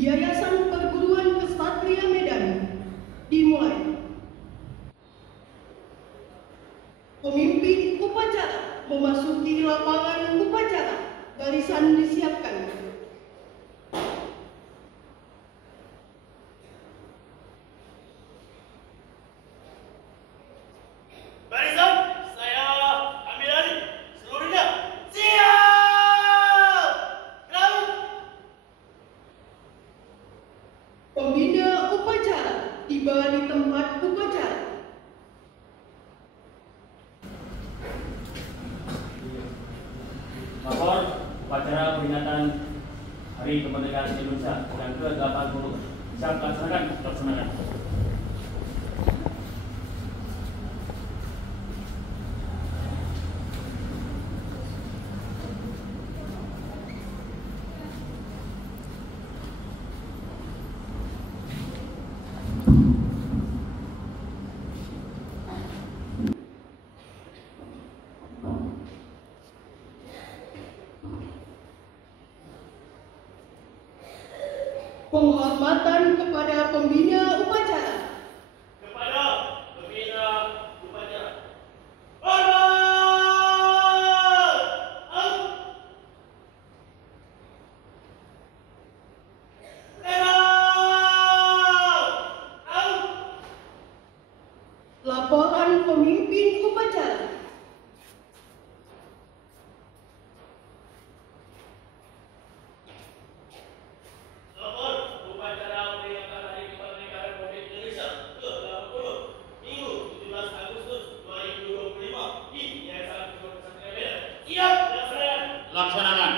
di Yayasan Perguruan Kesatria Medan dimulai. Pemimpin upacara memasuki lapangan upacara. Barisan disiapkan. Barisan, saya ambil alih. Seluruhnya siap. Gerak. Pembina upacara tiba di tempat upacara. Lapor upacara peringatan Hari Kemerdekaan Indonesia yang ke-80. Siap laksanakan. Penghormatan kepada pembina upacara. Kepada pembina upacara. Hormat. Laporan pemimpin upacara. Lapor upacara peringatan Hari Kemerdekaan Republik Indonesia ke-80 Minggu 17 Agustus 2025 di Yayasan Perguruan Kesatria Medan. Siap Laksanakan.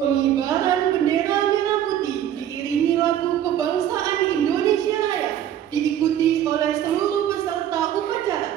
Pengibaran bendera merah putih diiringi lagu kebangsaan Indonesia Raya diikuti oleh seluruh peserta upacara.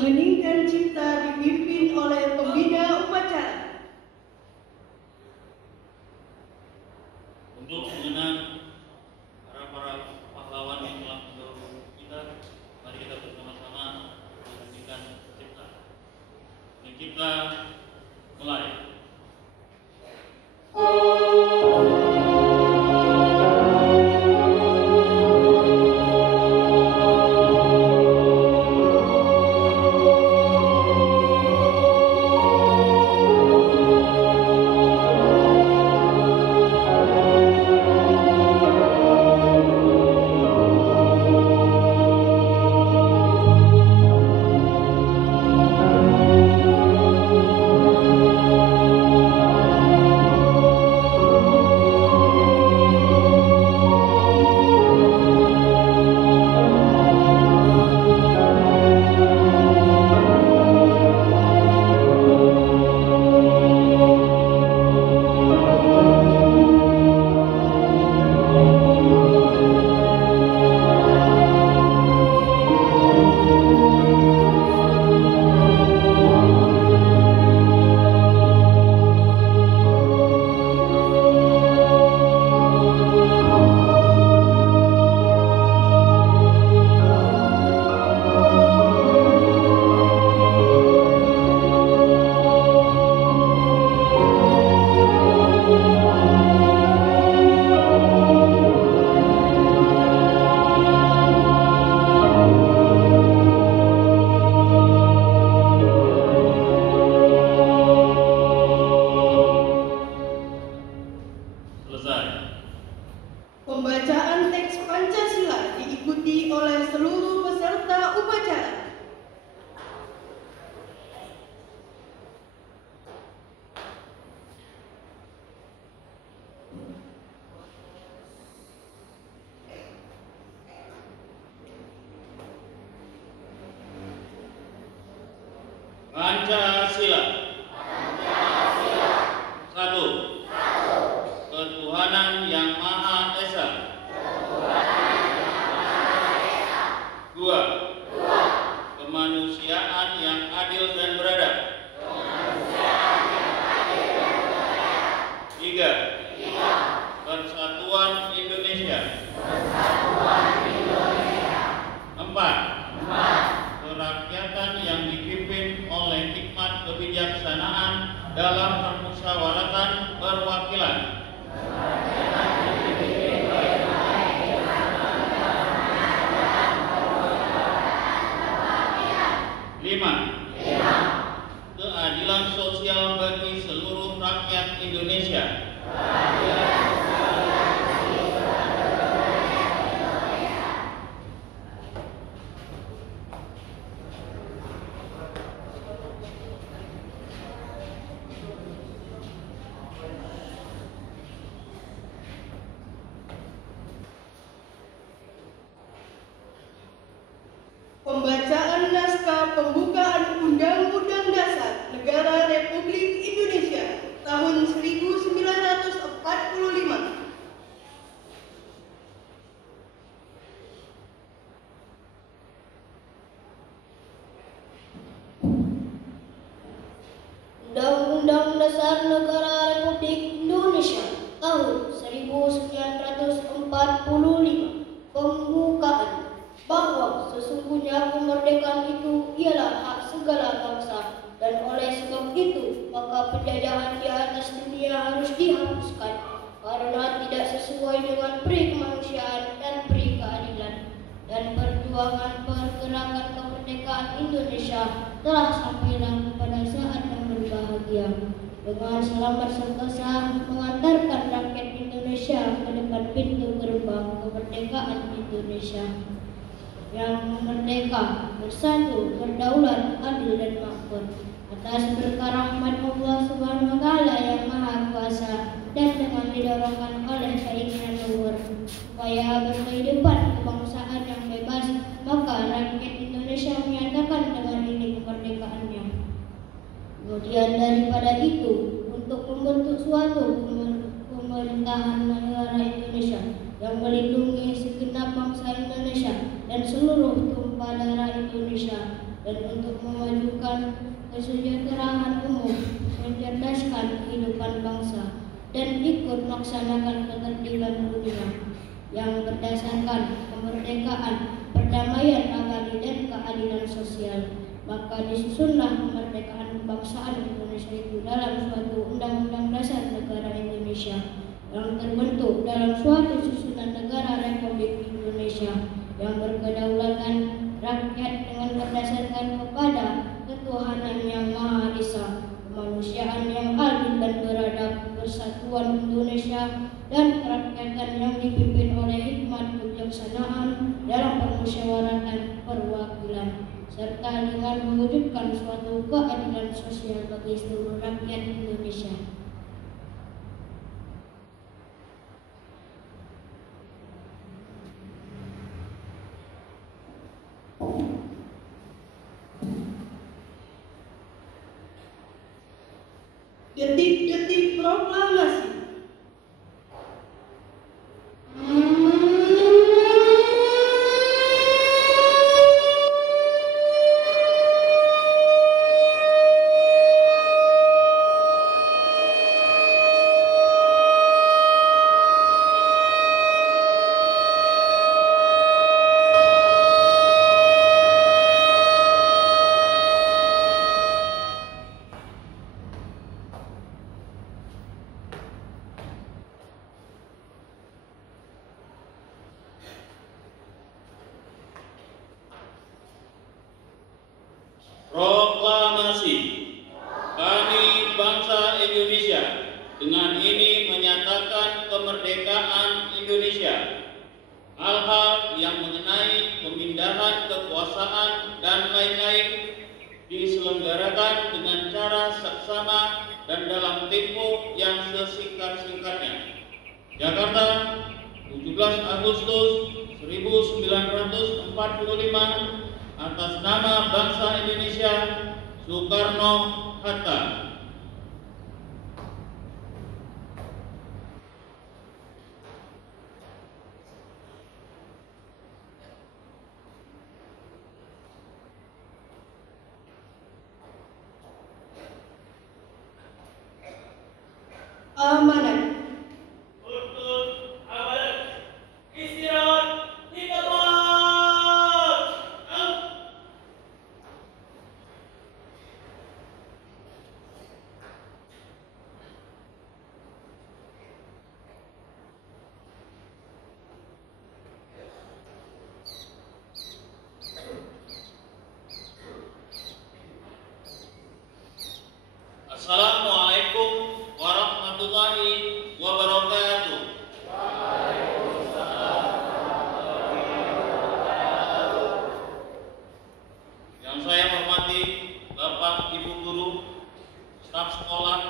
mengheningkan cipta dipimpin oleh pembina upacara. Untuk mengenang para pahlawan yang telah mendahului kita, mari kita bersama-sama menyanyikan cipta. Mencipta mulai. Pembacaan teks Pancasila diikuti oleh seluruh peserta upacara. Pancasila. Satu. Ketuhanan yang Maha Esa. Dua. Kemanusiaan yang adil dan beradab. Tiga. Persatuan Indonesia. Empat. Kerakyatan yang dipimpin oleh hikmat kebijaksanaan dalam permusyawaratan perwakilan. Lima. Keadilan sosial bagi seluruh rakyat Indonesia. Pembacaan naskah pembukaan Undang-Undang Dasar Negara Republik Indonesia tahun 1945. Undang-Undang Dasar Negara Republik Indonesia tahun 1945. Pembukaan bahwa sesungguhnya kemerdekaan itu ialah hak segala bangsa, dan oleh sebab itu maka penjajahan di atas dunia harus dihapuskan karena tidak sesuai dengan peri kemanusiaan dan peri keadilan, dan perjuangan pergerakan kemerdekaan Indonesia telah sampailah kepada saat yang berbahagia dengan selamat sentosa mengantarkan rakyat Indonesia ke depan pintu gerbang kemerdekaan Indonesia yang merdeka, bersatu, berdaulat, adil dan makmur atas berkah rahmat Allah Subhanahu wa taala yang Maha Kuasa, dan dengan didorongkan oleh keinginan luhur supaya berkehidupan kebangsaan yang bebas, maka rakyat Indonesia menyatakan dengan ini kemerdekaannya. Kemudian daripada itu, untuk membentuk suatu pemerintahan negara Indonesia yang melindungi segenap bangsa Indonesia dan seluruh tumpah darah Indonesia, dan untuk memajukan kesejahteraan umum, mencerdaskan kehidupan bangsa, dan ikut melaksanakan ketertiban dunia yang berdasarkan kemerdekaan, perdamaian abadi, dan keadilan sosial. Maka disusunlah kemerdekaan kebangsaan Indonesia itu dalam suatu Undang-Undang Dasar Negara Indonesia yang terbentuk dalam suatu susunan negara Republik Indonesia yang berkedaulatan rakyat dengan berdasarkan kepada ketuhanan yang Maha Esa, kemanusiaan yang adil dan beradab, persatuan Indonesia, dan kerakyatan yang dipimpin oleh hikmat kebijaksanaan dalam permusyawaratan perwakilan, serta dengan mewujudkan suatu keadilan sosial bagi seluruh rakyat Indonesia. Detik-detik proklamasi. Proklamasi. Kami bangsa Indonesia dengan ini menyatakan kemerdekaan Indonesia. Hal-hal yang mengenai pemindahan kekuasaan dan lain-lain diselenggarakan dengan cara saksama dan dalam tempo yang sesingkat-singkatnya. Jakarta, 17 Agustus 1945, atas nama bangsa Indonesia, Soekarno-Hatta. Amanat. Untuk amanat. Istirahat di tempat. Assalamualaikum warahmatullahi wabarakatuh. Yang saya hormati Bapak Ibu Guru, staf sekolah,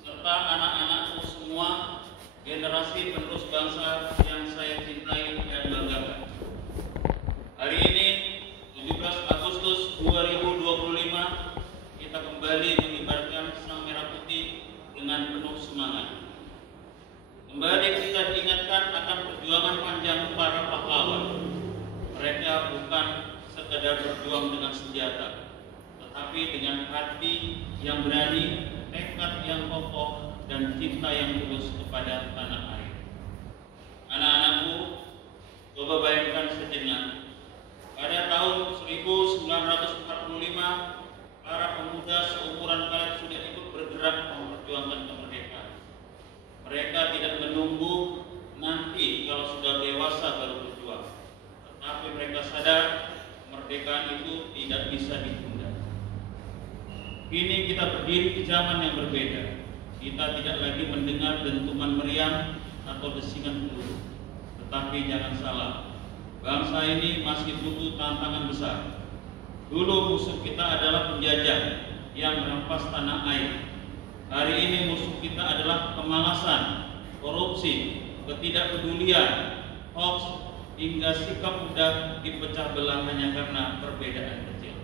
serta anak-anakku semua, generasi penerus bangsa yang saya cintai dan banggakan. Hari ini, 17 Agustus 2025, kita kembali mengibarkan sang merah putih dengan penuh semangat. Kembali kita diingatkan akan perjuangan panjang para pahlawan. Mereka bukan sekedar berjuang dengan senjata, tetapi dengan hati yang berani, tekad yang kokoh, dan cinta yang tulus kepada tanah air. Anak-anakku, coba bayangkan sejenak. Pada tahun 1945, para pemuda seumuran kalian sudah ikut bergerak memperjuangkan kemerdekaan. Mereka tidak menunggu nanti kalau sudah dewasa baru berjuang, tetapi mereka sadar kemerdekaan itu tidak bisa ditunda. Kini kita berdiri di zaman yang berbeda. Kita tidak lagi mendengar dentuman meriam atau desingan peluru. Tetapi jangan salah, bangsa ini masih butuh tantangan besar. Dulu musuh kita adalah penjajah yang merampas tanah air. Hari ini musuh kita adalah kemalasan, korupsi, ketidakpedulian, hoax, hingga sikap mudah dipecah belah hanya karena perbedaan kecil.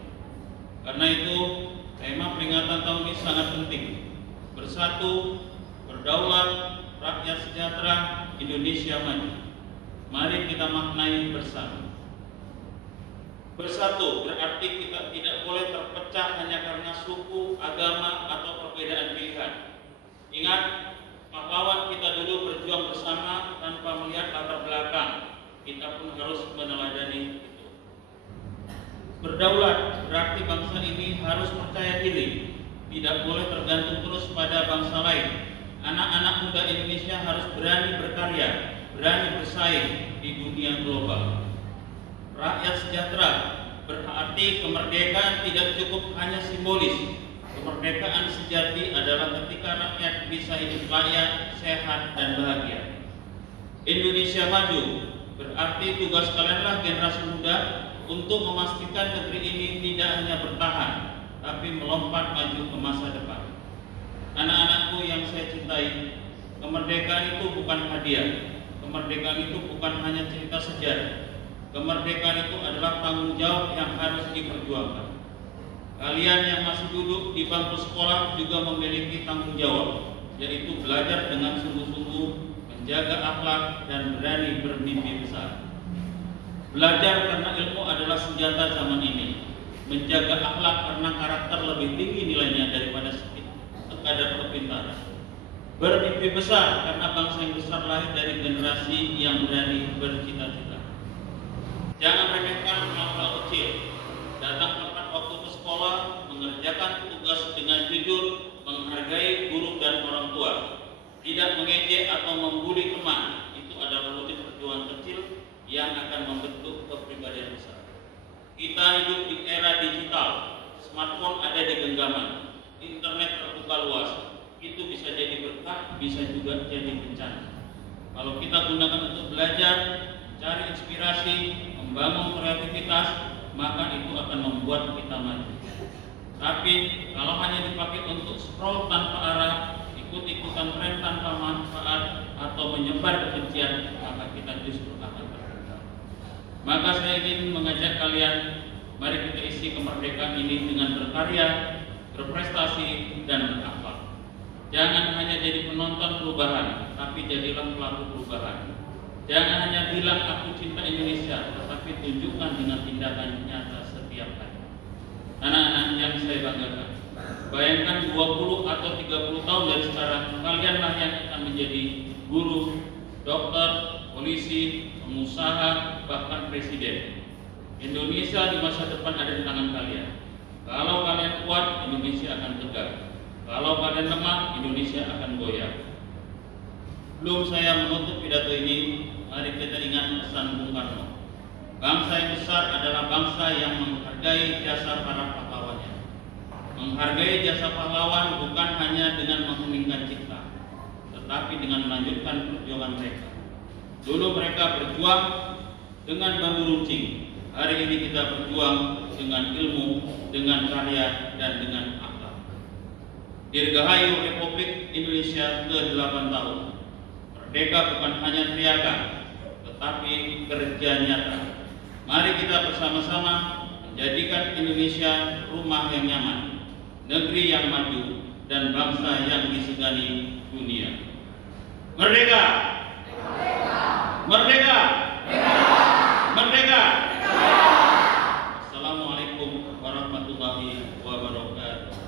Karena itu, tema peringatan tahun ini sangat penting. Bersatu, berdaulat, rakyat sejahtera, Indonesia maju. Mari kita maknai bersama. Bersatu berarti kita tidak boleh terpecah hanya karena suku, agama, atau perbedaan pilihan. Ingat, pahlawan kita dulu berjuang bersama tanpa melihat latar belakang. Kita pun harus meneladani itu. Berdaulat berarti bangsa ini harus percaya diri, tidak boleh tergantung terus pada bangsa lain. Anak-anak muda Indonesia harus berani berkarya, berani bersaing di dunia global. Rakyat sejahtera berarti kemerdekaan tidak cukup hanya simbolis. Kemerdekaan sejati adalah ketika rakyat bisa hidup layak, sehat, dan bahagia. Indonesia maju berarti tugas kalianlah generasi muda untuk memastikan negeri ini tidak hanya bertahan, tapi melompat maju ke masa depan. Anak-anakku yang saya cintai, kemerdekaan itu bukan hadiah. Kemerdekaan itu bukan hanya cerita sejarah. Kemerdekaan itu adalah tanggung jawab yang harus diperjuangkan. Kalian yang masih duduk di bangku sekolah juga memiliki tanggung jawab, yaitu belajar dengan sungguh-sungguh, menjaga akhlak, dan berani bermimpi besar. Belajar karena ilmu adalah senjata zaman ini. Menjaga akhlak karena karakter lebih tinggi nilainya daripada sekadar kepintaran. Bermimpi besar karena bangsa yang besar lahir dari generasi yang berani bercita-cita. Jangan remehkan hal-hal kecil. Datang tepat waktu ke sekolah, mengerjakan tugas dengan jujur, menghargai guru dan orang tua. Tidak mengejek atau membuli teman. Itu adalah wujud perjuangan kecil yang akan membentuk kepribadian besar. Kita hidup di era digital. Smartphone ada di genggaman. Internet terbuka luas. Itu bisa jadi berkah, bisa juga jadi bencana. Kalau kita gunakan untuk belajar, cari inspirasi, membangun kreativitas, maka itu akan membuat kita maju. Tapi kalau hanya dipakai untuk scroll tanpa arah, ikut-ikutan tren tanpa manfaat, atau menyebar kebencian, maka kita justru akan tertinggal. Maka saya ingin mengajak kalian, mari kita isi kemerdekaan ini dengan berkarya, berprestasi, dan berakhlak. Jangan hanya jadi penonton perubahan, tapi jadilah pelaku perubahan. Jangan hanya bilang aku cinta Indonesia, tetapi tunjukkan dengan tindakan nyata setiap hari. Anak-anak yang saya banggakan, bayangkan 20 atau 30 tahun dari sekarang, kalianlah yang akan menjadi guru, dokter, polisi, pengusaha, bahkan presiden. Indonesia di masa depan ada di tangan kalian. Kalau kalian kuat, Indonesia akan tegak. Kalau kalian lemah, Indonesia akan goyah. Belum saya menutup pidato ini, mari kita ingat pesan Bung Karno. Bangsa yang besar adalah bangsa yang menghargai jasa para pahlawannya. Menghargai jasa pahlawan bukan hanya dengan mengheningkan cipta, tetapi dengan melanjutkan perjuangan mereka. Dulu mereka berjuang dengan bambu runcing. Hari ini kita berjuang dengan ilmu, dengan karya, dan dengan akhlak. Dirgahayu Republik Indonesia ke-8 tahun. Merdeka bukan hanya teriakan, tetapi kerja nyata. Mari kita bersama-sama menjadikan Indonesia rumah yang nyaman, negeri yang maju, dan bangsa yang disegani dunia. Merdeka! Merdeka! Merdeka! Assalamualaikum warahmatullahi wabarakatuh.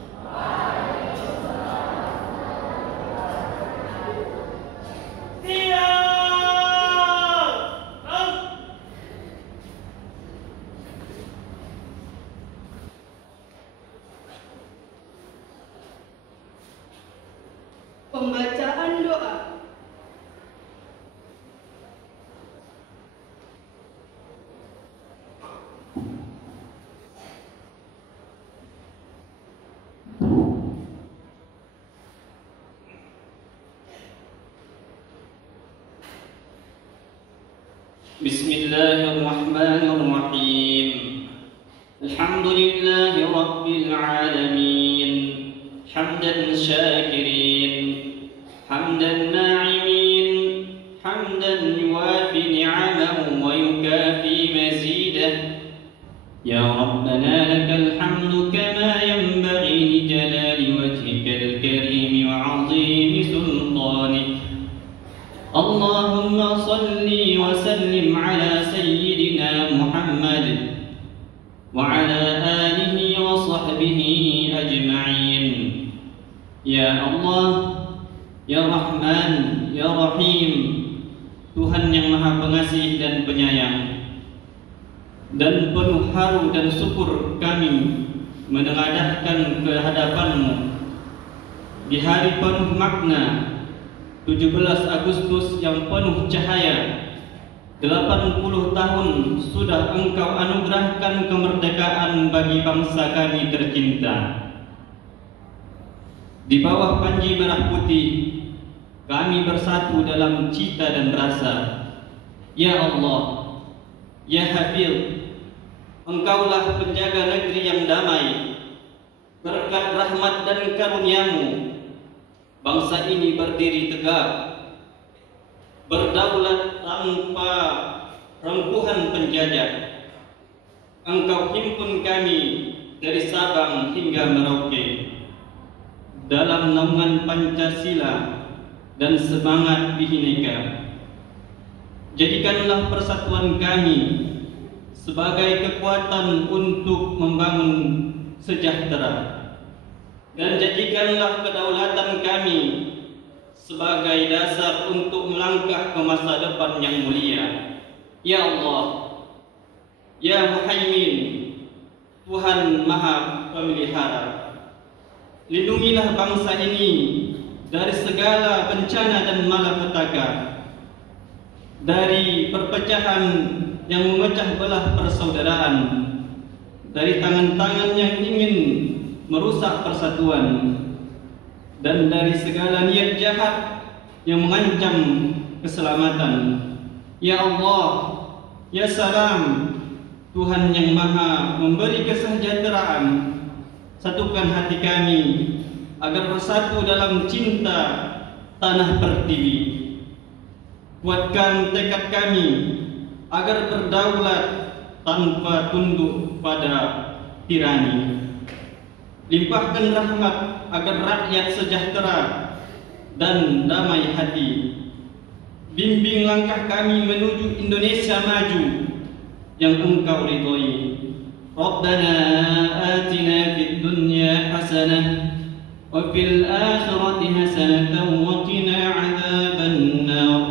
Pembacaan doa. Bismillahirrahmanirrahim. Alhamdulillahi Rabbil alamin. Hamdan syakirin, hamdan na'imin, hamdan yuwafi ni'amahu wa yukafi mazidah. Ya Rabbana lakal hamdu kama yanbaghi li jalali wajhikal karim wa 'azimi sultanik. Allahumma salli wa sallim ala sayyidina Muhammad Ya Allah, Ya Rahman, Ya Rahim, Tuhan yang Maha Pengasih dan Penyayang. Dan penuh haru dan syukur kami menengadahkan ke hadapan-Mu di hari penuh makna 17 Agustus yang penuh cahaya. 80 tahun sudah Engkau anugerahkan kemerdekaan bagi bangsa kami tercinta. Di bawah panji merah putih, kami bersatu dalam cita dan rasa. Ya Allah, Ya Hafiz, Engkaulah penjaga negeri yang damai. Berkat rahmat dan karunia-Mu, bangsa ini berdiri tegak, berdaulat tanpa rempuhan penjajah. Engkau himpun kami dari Sabang hingga Merauke dalam naungan Pancasila dan semangat Bhinneka. Jadikanlah persatuan kami sebagai kekuatan untuk membangun sejahtera, dan jadikanlah kedaulatan kami sebagai dasar untuk melangkah ke masa depan yang mulia. Ya Allah, Ya Muhaimin, Tuhan Maha Pemelihara, lindungilah bangsa ini dari segala bencana dan malapetaka, dari perpecahan yang memecah belah persaudaraan, dari tangan-tangan yang ingin merusak persatuan, dan dari segala niat jahat yang mengancam keselamatan. Ya Allah, Ya Salam, Tuhan yang Maha memberi kesejahteraan, satukan hati kami agar bersatu dalam cinta tanah pertiwi. Kuatkan tekad kami agar berdaulat tanpa tunduk pada tirani. Limpahkan rahmat agar rakyat sejahtera dan damai hati. Bimbing langkah kami menuju Indonesia maju yang Engkau ridhoi. Rabbana atina fid dunya hasanah wa fil akhirati hasanatan wa qina adzaban nar.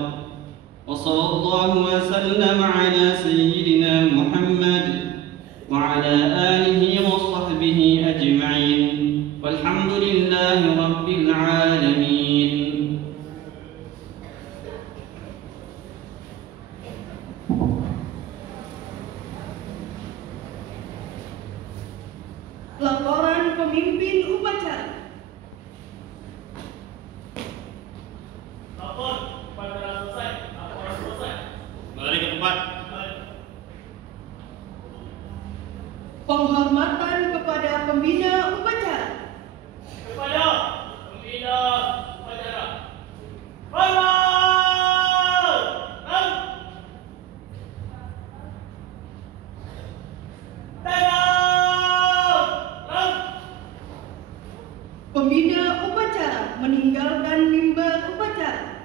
Wa sallallahu wa sallam ala sayyidina Muhammad wa ala alihi wa sahbihi ajma'in. Walhamdulillahi rabbil alamin. Laporan pemimpin upacara. Lapor, upacara selesai. Laporan selesai. Kembali ke tempat. Penghormatan kepada pembina upacara. Kepada pembina upacara. Hormat! Pembina upacara meninggalkan mimbar upacara.